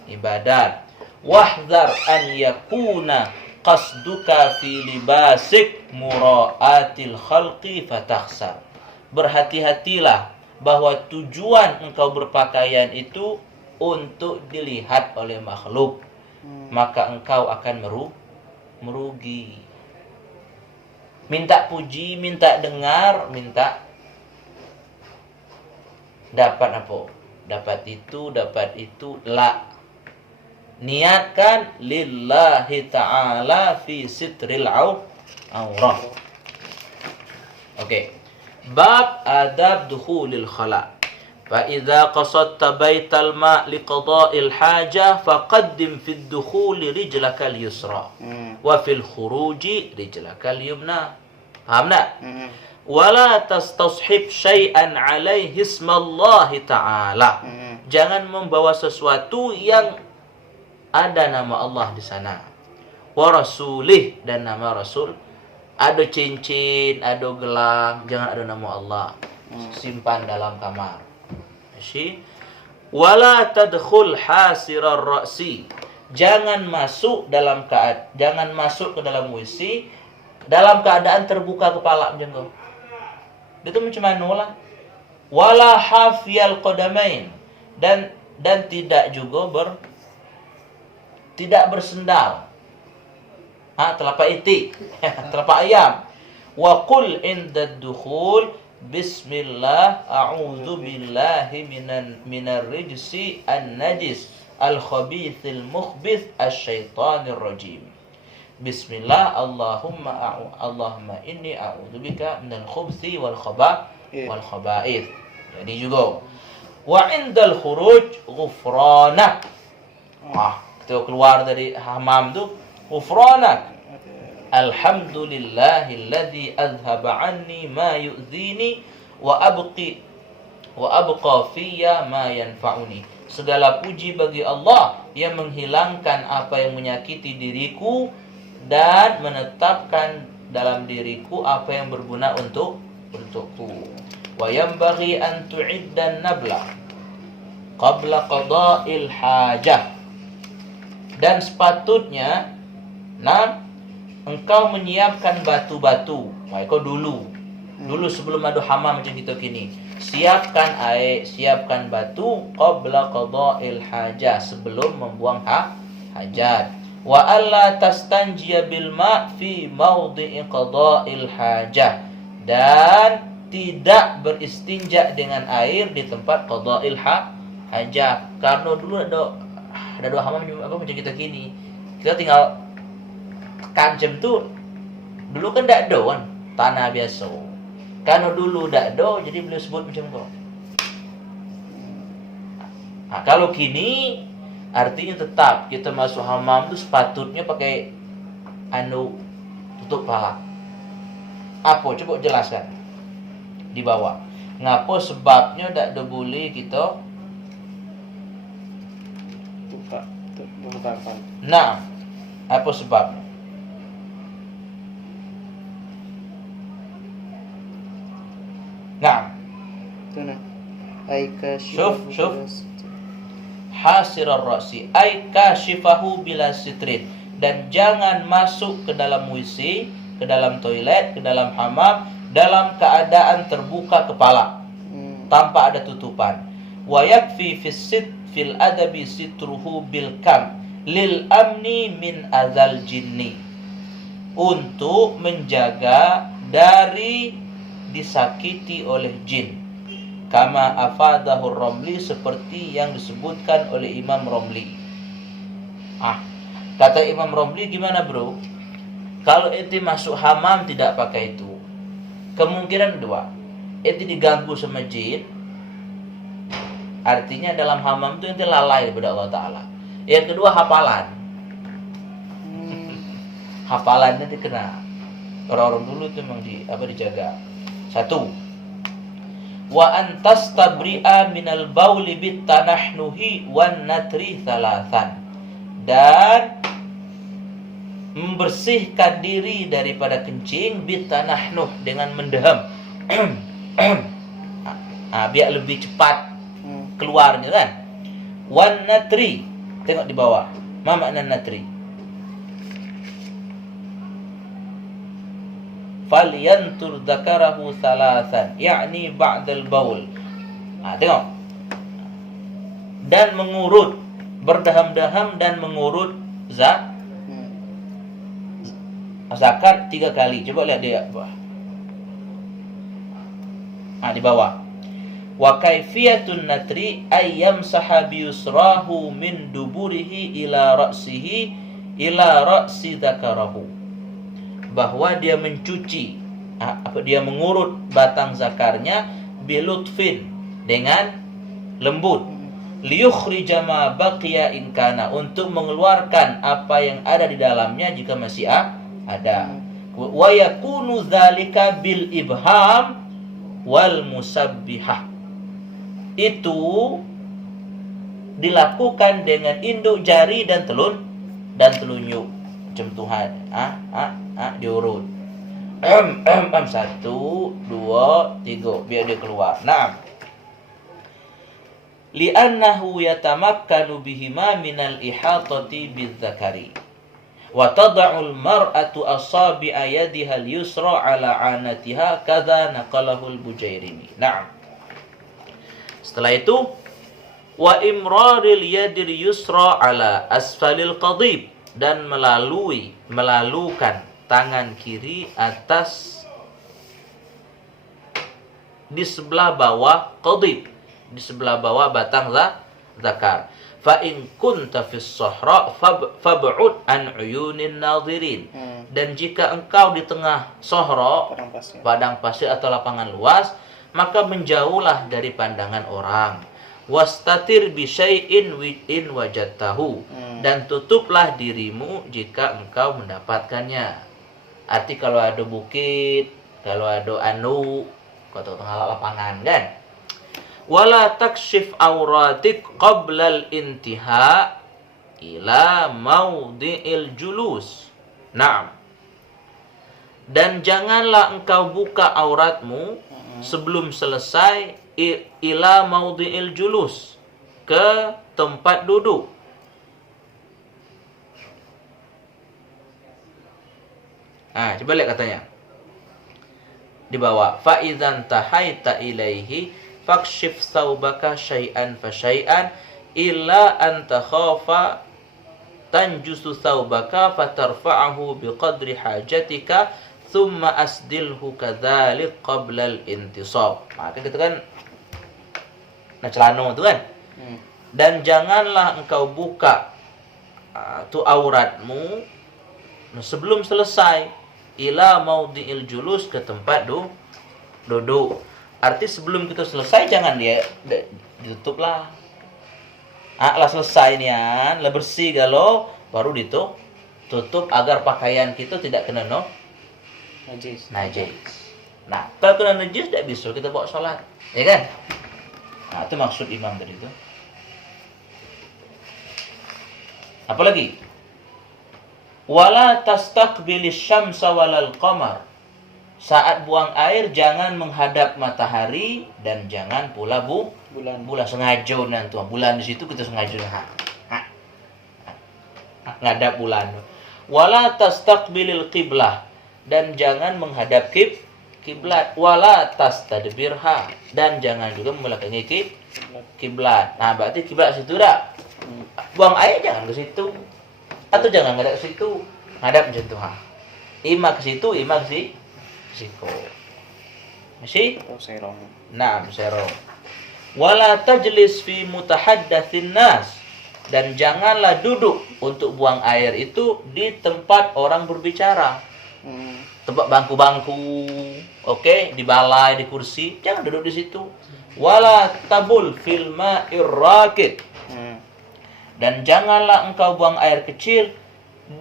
ibadat. Wahdhar an yakuna qasduka fi libasik mura'atil khalqi fatakhsar. Berhati-hatilah bahwa tujuan engkau berpakaian itu untuk dilihat oleh makhluk, maka engkau akan merugi. Minta puji, minta dengar, minta dapat apa? Dapat itu, la. Niatkan lillahi ta'ala fi sitril aurah. Oke. Bab adab dukhulil khala. Fa idza qasadta baital ma' liqada'il hajah faqaddim fid dukhuli rijlakal yusra wa fil khuruji rijlakal yumna. Paham tak? Wala tastashib syai'an alaihi ismallahi ta'ala. Jangan membawa sesuatu yang ada nama Allah di sana. Wa rasulih, dan nama Rasul. Ada cincin, ada gelang, jangan ada nama Allah. Simpan dalam kamar. Wala tadkhul hasirar ra'si. Jangan masuk ke dalam WC dalam keadaan terbuka kepala jenggo. Itu macam mana lah? Wala hafiyal qadamain, dan tidak juga tidak bersendal. Telapak itik, telapak ayam. Wa qul inda dukhul bismillah a'udzu billahi minar rijsi an-najis al-khabithil mukhbith asy-syaithanir rajim. Bismillah Allahumma inni a'udzubika minal khubthi wal khaba'ith. Jadi juga wa indal khuruj ghufranak. Kita keluar dari hammam tu, ghufranak. Alhamdulillahilladzi azhaba anni ma yu'dhini wa abqa fiyya ma yanfa'uni. Segala puji bagi Allah yang menghilangkan apa yang menyakiti diriku dan menetapkan dalam diriku apa yang berguna untuk tubuh. Wa yanbaghi an tu'idda an-nabla qabla qada'il hajah. Dan sepatutnya engkau menyiapkan batu-batu. Kau dulu sebelum adu hamam macam kita kini. Siapkan air, siapkan batu qabla qada'il hajah, sebelum membuang hajat. Wa alla tastanjiya bil ma' fi mawdi'i qada'il hajah, dan tidak beristinja dengan air di tempat qada'il hajah. Karena dulu ada dua hamam macam kita kini. Kita tinggal kancem tu dulu kan tak ada kan, tanah biasa. Karena dulu tak ada, jadi beliau sebut macam tu. Kalau kini artinya tetap kita masuk hamam tu sepatutnya pakai tutup kepala. Apa? Coba jelaskan di bawah. Ngapa sebabnya tak ada boleh kita buka bukakan. Nah, apa sebabnya? Nah, Tuna. Aika Syuf. Hasir ar-ra'si ay kashifahu bila sitrin, dan jangan masuk ke dalam WC, ke dalam toilet, ke dalam hamam dalam keadaan terbuka kepala tanpa ada tutupan. Wa yakfi fil adabi sitruhu bil kam lil amni min azal jinni, untuk menjaga dari disakiti oleh jin. Kama afadahu Romli, seperti yang disebutkan oleh Imam Romli. Kata Imam Romli, gimana bro? Kalau ente masuk hamam tidak pakai itu, kemungkinan dua, ente diganggu sama jin. Artinya dalam hamam itu ente lalai kepada Allah Ta'ala. Yang kedua, hafalan. Hafalannya dikena. Orang-orang dulu itu memang dijaga. Satu, wa antas tabri'a minal bauli bit tanahnuhi wan natri thalathan, dan membersihkan diri daripada kencing bit tanahnuh, dengan mendeham. Biar lebih cepat keluarnya kan. Wan natri, tengok di bawah. Ma makna natri? Falyantur dzakarahu thalathan, yakni ba'dal baul. Tengok. Dan mengurut, berdaham-daham dan mengurut zakat 3 kali. Coba lihat dia bawah. Di bawah. Wa kaifiyatun natri ayyam sahabi yusrahu min duburihi ila ra'si dzakarahu, bahwa dia mencuci, dia mengurut batang zakarnya bilutfin, dengan lembut, liyukhrija ma baqiya in kana, untuk mengeluarkan apa yang ada di dalamnya jika masih ada. Wa yakunu dzalika bil ibham wal musabbihah, itu dilakukan dengan induk jari dan telunjuk. Macam Tuhan, diurut. 1, 2, 3, biar dia keluar. Naam. Li'annahu yatamakkanu bihima minal ihatati bidzakari. Wa tad'u al-mar'atu asabi'a yadiha al-yusra 'ala 'anatiha, kadza naqalahu al-Bujairimi. Naam. Setelah itu, wa imraril yadir yusra 'ala asfalil qadib, dan melalukan tangan kiri atas di sebelah bawah qadib, di sebelah bawah batang zakar. Fa in kunta fis sahra fab'ud an uyunin nadhirin. Dan jika engkau di tengah sahra, padang pasir atau lapangan luas, maka menjauhlah dari pandangan orang. Wastatir bi syai'in in wajadtahu, dan tutuplah dirimu jika engkau mendapatkannya. Arti kalau ada bukit, kalau ada kota tengah lapangan kan. Wala takshif auratik qabla al-intiha ila mawdi'il julus. Naam. Dan janganlah engkau buka auratmu sebelum selesai ila maudhi'il julus, ke tempat duduk. Coba lihat katanya. Di bawah, fa idzan tahaita ilaihi fakshif thawbaka syai'an fa syai'an illa an takhafa tanjusu thawbaka fatarfa'ahu biqadri hajatika thumma asdilhu kadzalik qabla al-intisab. Maka gitu kan, celana itu kan. Dan janganlah engkau buka tu auratmu sebelum selesai ila maudhi'il julus, ke tempat duduk. Arti sebelum kita selesai jangan dia ditutup lah. Lah selesai nian, lah bersih galau baru ditutup agar pakaian kita tidak kena najis. Nah, kalau kena najis tidak bisa kita bawa salat, ya kan? Nah, itu maksud imam tadi itu. Apalagi? Wala tastaqbilis syamsa walal qamar. Saat buang air jangan menghadap matahari dan jangan pula bulan. Sengaja nanti bulan di situ kita sengaja ngadap bulan. Wala tastaqbilil qiblah, dan jangan menghadap kiblat. Wala tastadbirha, dan jangan juga membelakangi kiblat. Nah, berarti kiblat situ dah. Buang air jangan ke situ. Atau jangan ngadap ke situ, ngadap macam tu. Ima ke situ, ima ke situ. Masih? Serong. Nah, serong. Wala tajlis fi mutahaddatsin nas, dan janganlah duduk untuk buang air itu di tempat orang berbicara. Tempat bangku-bangku, oke, di balai, di kursi, jangan duduk di situ. Wala tabul fil ma'ir rakid. Dan janganlah engkau buang air kecil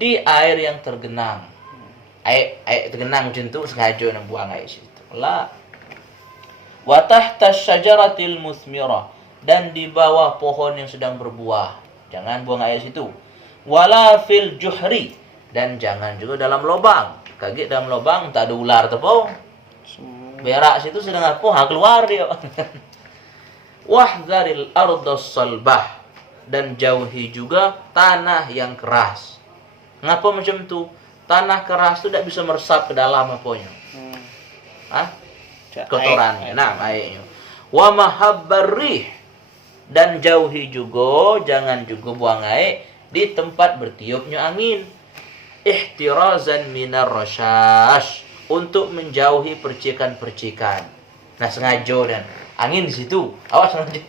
di air yang tergenang. Air tergenang macam tu sengaja nak buang air situ. La. Wa tahta syajaratil musmirah, dan di bawah pohon yang sedang berbuah. Jangan buang air situ. Wala fil juhri, dan jangan juga dalam lubang. Kaget dalam lubang tak ada ular tu pun. Berak situ sedang apa? Keluar dia. Wahdharil ardas salbah, dan jauhi juga tanah yang keras. Ngapa macam tu? Tanah keras tu tidak bisa meresap ke dalam apanya. Kotorannya. Nah, airnya. Wa mahabbarih, dan jauhi juga, jangan juga buang air di tempat bertiupnya angin. Ihtirazan minar rashash, untuk menjauhi percikan-percikan. Nah, sengaja dan angin di situ. Awas sengaja.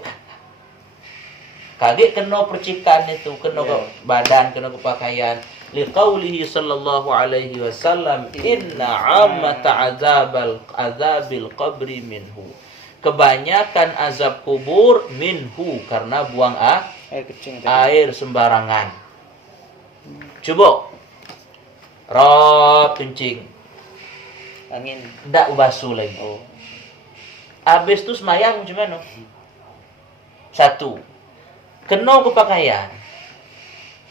Kaget kena percikan itu, kena ke badan, kena ke pakaian. Liqaulihi sallallahu alaihi wasallam, inna ammata azabil qabri minhu. Kebanyakan azab kubur minhu, karena buang air sembarangan. Coba rob kencing, Angin. ndak basuh lagi. Habis tu semayang macam mana? Satu, kena ke pakaian.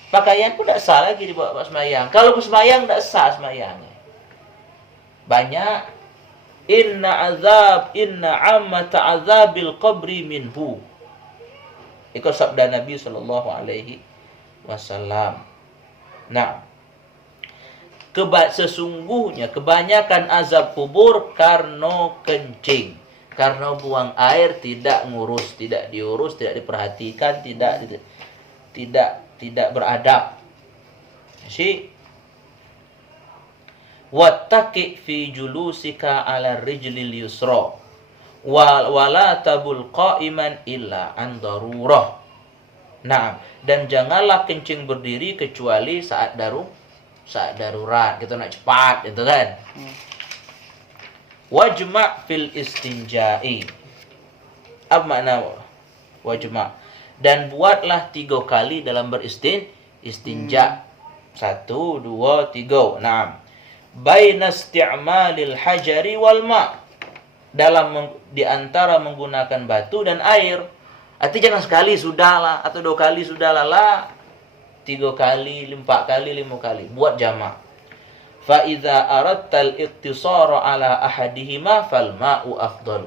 Pakaian pun tak sah lagi dibawa buat semayang. Kalau ke semayang tak sah semayangnya. Banyak. Inna ammata azabil qabri minhu. Itu sabda Nabi sallallahu alaihi wasallam. Nah, sesungguhnya kebanyakan azab kubur karena kencing. Karena buang air tidak ngurus, tidak diurus, tidak diperhatikan, tidak beradab. Si wattaqi fi julusika ala rijlil yusra wala tabul qa'iman illa an darurah. Nah, dan janganlah kencing berdiri kecuali saat darurat, kita nak cepat, gitu kan. Wajma' fil istinja'i. Apa makna wajma'? Dan buatlah 3 kali dalam beristinja. 1, 2, 3. Naam. Baina isti'malil hajari wal ma'. Di antara menggunakan batu dan air. Arti jangan sekali sudahlah, atau 2 kali sudahlah. 3 kali, 4 kali, 5 kali. Buat jamak. Fa idza aradta al-iqtisara ala ahadihima fal ma'u afdalu.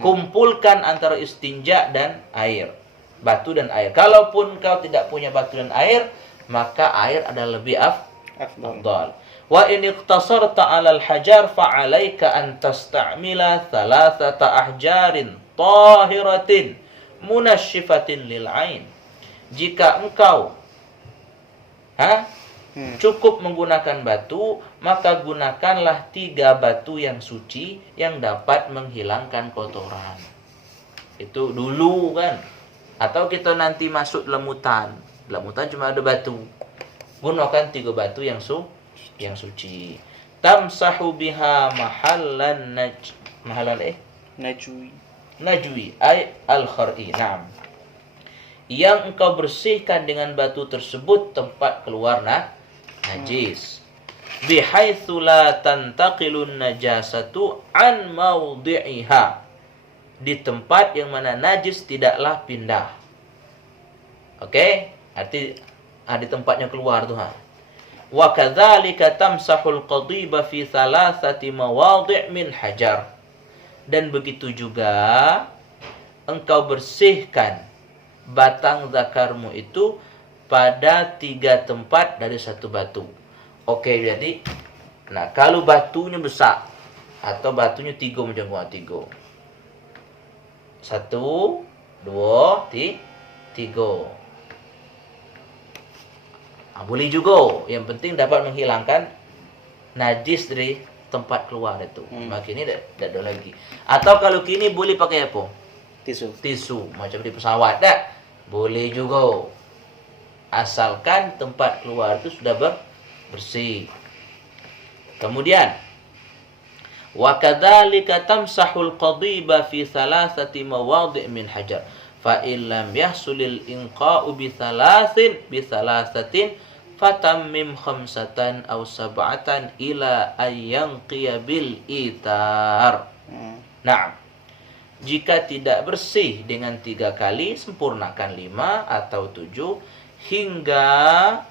Kumpulkan antara istinja dan air, batu dan air. Kalaupun kau tidak punya batu dan air, maka air adalah lebih afdal. Wa in iqtasarta 'ala al-hajar fa 'alaika an tasta'mila thalathata ahjarin tahiratin munashifatin lil 'ain. Jika engkau cukup menggunakan batu, maka gunakanlah 3 batu yang suci yang dapat menghilangkan kotoran. Itu dulu kan. Atau kita nanti masuk dalam hutan. Dalam hutan cuma ada batu. Gunakan 3 batu yang suci. Tamsahu biha mahallan najwi ay al-khar'i. Naam. Yang engkau bersihkan dengan batu tersebut tempat keluar najis. Bihaitsu la tantaqilun najasatu an mawdi'iha. Di tempat yang mana najis tidaklah pindah. Oke? Arti di tempatnya keluar tuh. Wa kadzalika tamsahul qadiba fi thalathati mawadhi' min hajar. Dan begitu juga engkau bersihkan batang zakarmu itu pada 3 tempat dari 1 batu. Oke, jadi kalau batunya besar atau batunya 3 macam gua 3. 1, 2, 3. Boleh juga. Yang penting dapat menghilangkan najis dari tempat keluar itu. Makin ini tidak ada lagi. Atau kalau kini boleh pakai apa? Tisu. Macam di pesawat dah. Boleh juga. Asalkan tempat keluar itu sudah bersih. Kemudian wa kadzalika tamsahul qadiba fi thalathati mawadhi' min hajar fa in lam yahsulil inqa'u bi thalathatin fatammim 5 aw 7 ila ayyanqiya bil itar. Nah, jika tidak bersih dengan 3 kali, sempurnakan 5 atau 7 hingga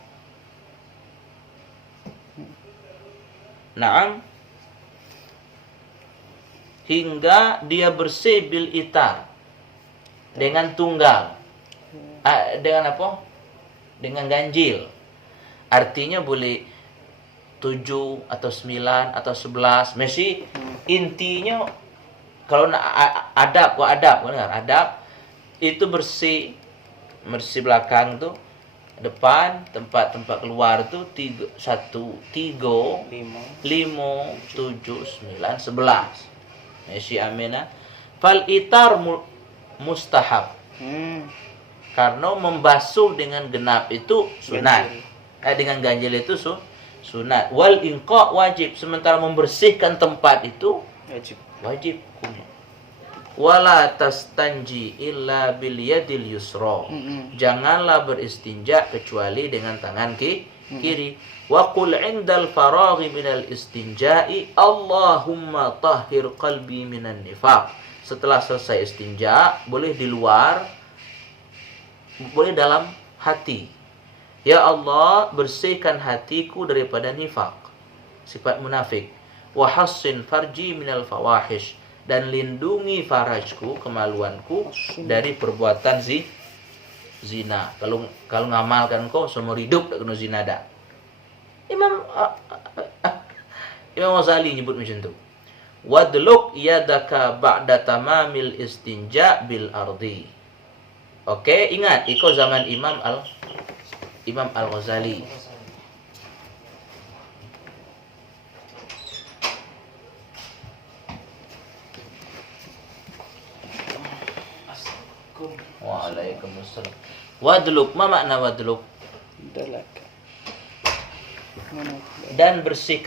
dia bersih bil itar, dengan tunggal. Dengan apa? Dengan ganjil. Artinya boleh 7 atau 9 atau 11. Mesti intinya kalau adab itu bersih belakang tuh, depan, tempat keluar tuh 3, 1, 3, 5, 7, 9, 11. Mesti amina. Fal itar mustahab. Karena membasuh dengan genap itu sunat. Dengan ganjil itu sunat. Wal inqa wajib. Sementara membersihkan tempat itu wajib. Wala tastanji illa bil yadil yusra. Janganlah beristinja kecuali dengan tangan kiri. Wa qul 'indal faraghi minal istinja'i Allahumma tahhir qalbi minan nifaq. Setelah selesai istinja, boleh di luar, boleh dalam hati. Ya Allah, bersihkan hatiku daripada nifaq, sifat munafik. Wa hassin farji minal fawahish. Dan lindungi farajku, kemaluanku dari perbuatan zina. Kalau ngamalkan kau seumur hidup tak kena zina dah. Imam Ghazali nyebut macam tu. Wadluk yadaka ba'da tamamil istinja bil ardi. Oke, ingat ikut zaman Imam Al-Ghazali. Waalaikumsalam. Wadluk, ma makna wadluk? Dan bersihkan